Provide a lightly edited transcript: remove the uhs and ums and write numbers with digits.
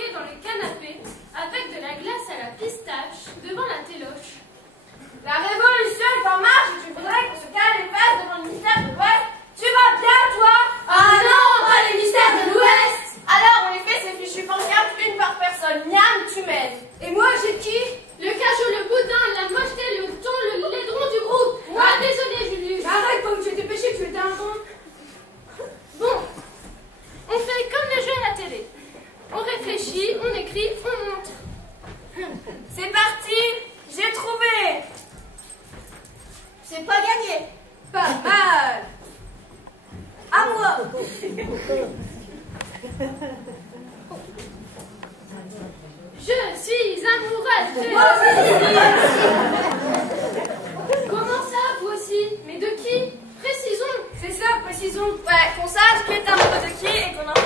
planqué dans le canapé, avec de la glace à la pistache, devant la téloche. La révolution est en marche et tu voudrais qu'on se cale les fesses devant le ministère de l'Ouest. Tu vas bien, toi? Ah non, pas le ministère de l'Ouest! Alors, on les fait ces fichues pancartes, une par personne. Miam, tu m'aides. Et moi, j'ai qui? Le cachot, le boudin, la mocheté, le thon, le laidron du groupe. Ah, désolé, Julius. Arrête, pas que tu étais péché, tu étais un con. Bon, on fait comme les jeux à la télé. On réfléchit, on écrit, on montre. C'est parti, j'ai trouvé. C'est pas gagné. Pas mal. À moi. Je suis amoureuse de... Moi aussi. Comment ça, vous aussi? Mais de qui? Précisons. C'est ça, précisons. Ouais, qu'on sache qui est amoureux de qui et qu'on en